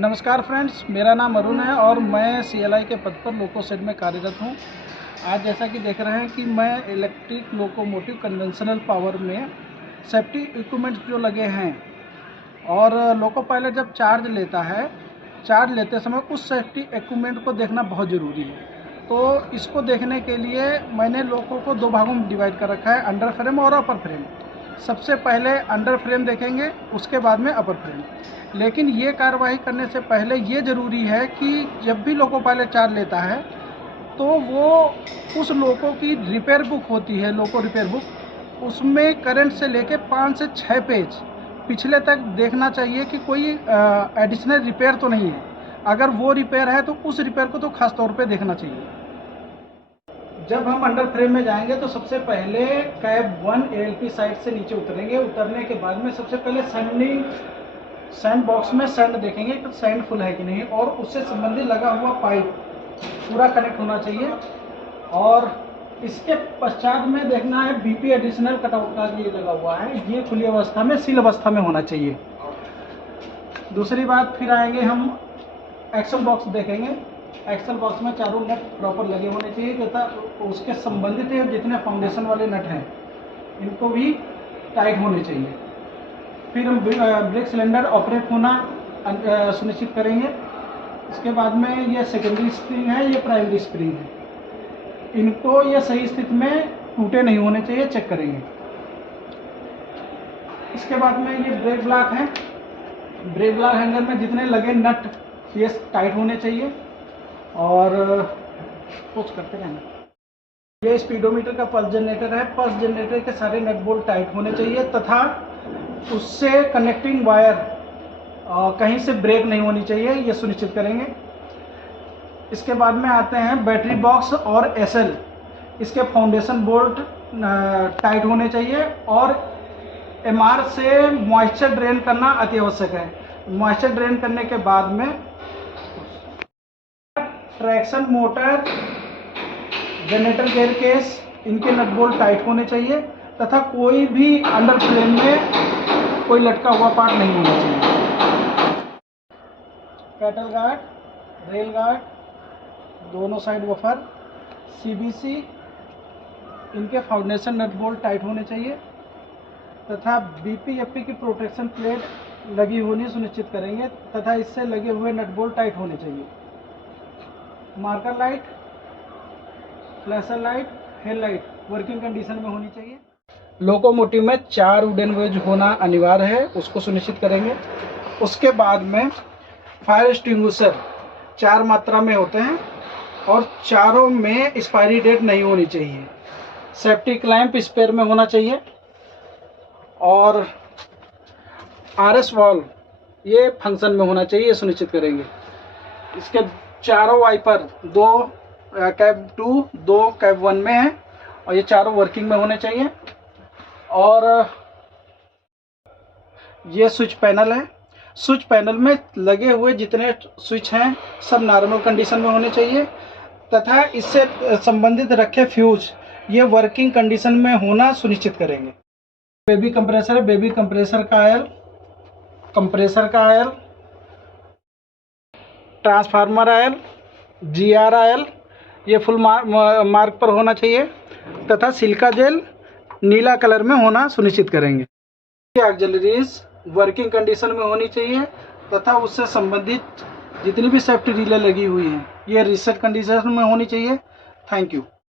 नमस्कार फ्रेंड्स, मेरा नाम अरुण है और मैं CLI के पद पर लोको शेड में कार्यरत हूं। आज जैसा कि देख रहे हैं कि मैं इलेक्ट्रिक लोकोमोटिव कन्वेंशनल पावर में सेफ्टी इक्विपमेंट्स जो लगे हैं और लोको पायलट जब चार्ज लेता है, चार्ज लेते समय उस सेफ्टी इक्विपमेंट को देखना बहुत ज़रूरी है। तो इसको देखने के लिए मैंने लोको को दो भागों में डिवाइड कर रखा है, अंडर फ्रेम और अपर फ्रेम। सबसे पहले अंडर फ्रेम देखेंगे, उसके बाद में अपर फ्रेम। लेकिन ये कार्रवाई करने से पहले ये ज़रूरी है कि जब भी लोको पायलट चार्ज लेता है तो वो उस लोको की रिपेयर बुक होती है, लोको रिपेयर बुक, उसमें करंट से लेके 5 से 6 पेज पिछले तक देखना चाहिए कि कोई एडिशनल रिपेयर तो नहीं है। अगर वो रिपेयर है तो उस रिपेयर को तो खास तौर पे देखना चाहिए। जब हम अंडर फ्रेम में जाएंगे तो सबसे पहले कैब 1 ALP साइड से नीचे उतरेंगे। उतरने के बाद में सबसे पहले सैंड बॉक्स में सैंड देखेंगे कि सैंड फुल है कि नहीं, और उससे संबंधित लगा हुआ पाइप पूरा कनेक्ट होना चाहिए। और इसके पश्चात में देखना है BP एडिशनल कटआउट का ये लगा हुआ है, ये खुली अवस्था में सील अवस्था में होना चाहिए। दूसरी बात, फिर आएंगे हम एक्सल बॉक्स देखेंगे। एक्सल बॉक्स में चारों नट प्रॉपर लगे होने चाहिए तथा उसके संबंधित जितने फाउंडेशन वाले नट हैं इनको भी टाइट होने चाहिए। फिर हम ब्रेक सिलेंडर ऑपरेट होना सुनिश्चित करेंगे। इसके बाद में ये सेकेंडरी स्प्रिंग है, ये प्राइमरी स्प्रिंग है, इनको ये सही स्थिति में टूटे नहीं होने चाहिए, चेक करेंगे। इसके बाद में ये ब्रेक ब्लॉक है। ब्रेक ब्लॉक हैंगर में जितने लगे नट ये टाइट होने चाहिए और कुछ करते रहना। ये स्पीडोमीटर का पल्स जनरेटर है। पल्स जनरेटर के सारे नट बोल्ट टाइट होने चाहिए तथा उससे कनेक्टिंग वायर कहीं से ब्रेक नहीं होनी चाहिए, ये सुनिश्चित करेंगे। इसके बाद में आते हैं बैटरी बॉक्स और SL, इसके फाउंडेशन बोल्ट टाइट होने चाहिए और MR से मॉइस्चर ड्रेन करना अति आवश्यक है। मॉइस्चर ड्रेन करने के बाद में traction motor, generator gear case, इनके नट बोल्ट टाइट होने चाहिए तथा कोई भी अंडर फ्रेम में कोई लटका हुआ पार्ट नहीं होना चाहिए। कैटल गार्ड, रेल गार्ड, दोनों साइड वफर, CBC, इनके फाउंडेशन नट बोल्ट टाइट होने चाहिए तथा BP-FP की प्रोटेक्शन प्लेट लगी होनी सुनिश्चित करेंगे तथा इससे लगे हुए नट बोल्ट टाइट होने चाहिए। Marker light, flasher light, head light working condition में होनी चाहिए। लोकोमोटिव में 4 वुडन वेज होना अनिवार्य है, उसको सुनिश्चित करेंगे। उसके बाद में फायर एक्सटिंग्विशर 4 मात्रा में होते हैं और चारों में एक्सपायरी डेट नहीं होनी चाहिए। सेफ्टी क्लैंप स्पेयर में होना चाहिए और RS वाल्व ये फंक्शन में होना चाहिए, ये सुनिश्चित करेंगे। इसके चारों वाइपर, 2 कैब 2, 2 कैब 1 में है और ये चारों वर्किंग में होने चाहिए। और ये स्विच पैनल है। स्विच पैनल में लगे हुए जितने स्विच हैं सब नॉर्मल कंडीशन में होने चाहिए तथा इससे संबंधित रखे फ्यूज ये वर्किंग कंडीशन में होना सुनिश्चित करेंगे। बेबी कंप्रेसर है, बेबी कंप्रेसर का ऑयल, कंप्रेसर का oil, transformer oil, GR oil ये फुल मार्क पर होना चाहिए तथा सिलिका जेल नीला कलर में होना सुनिश्चित करेंगे। ऑक्सिलरीज वर्किंग कंडीशन में होनी चाहिए तथा उससे संबंधित जितनी भी सेफ्टी रिले लगी हुई हैं ये रीसेट कंडीशन में होनी चाहिए। Thank you.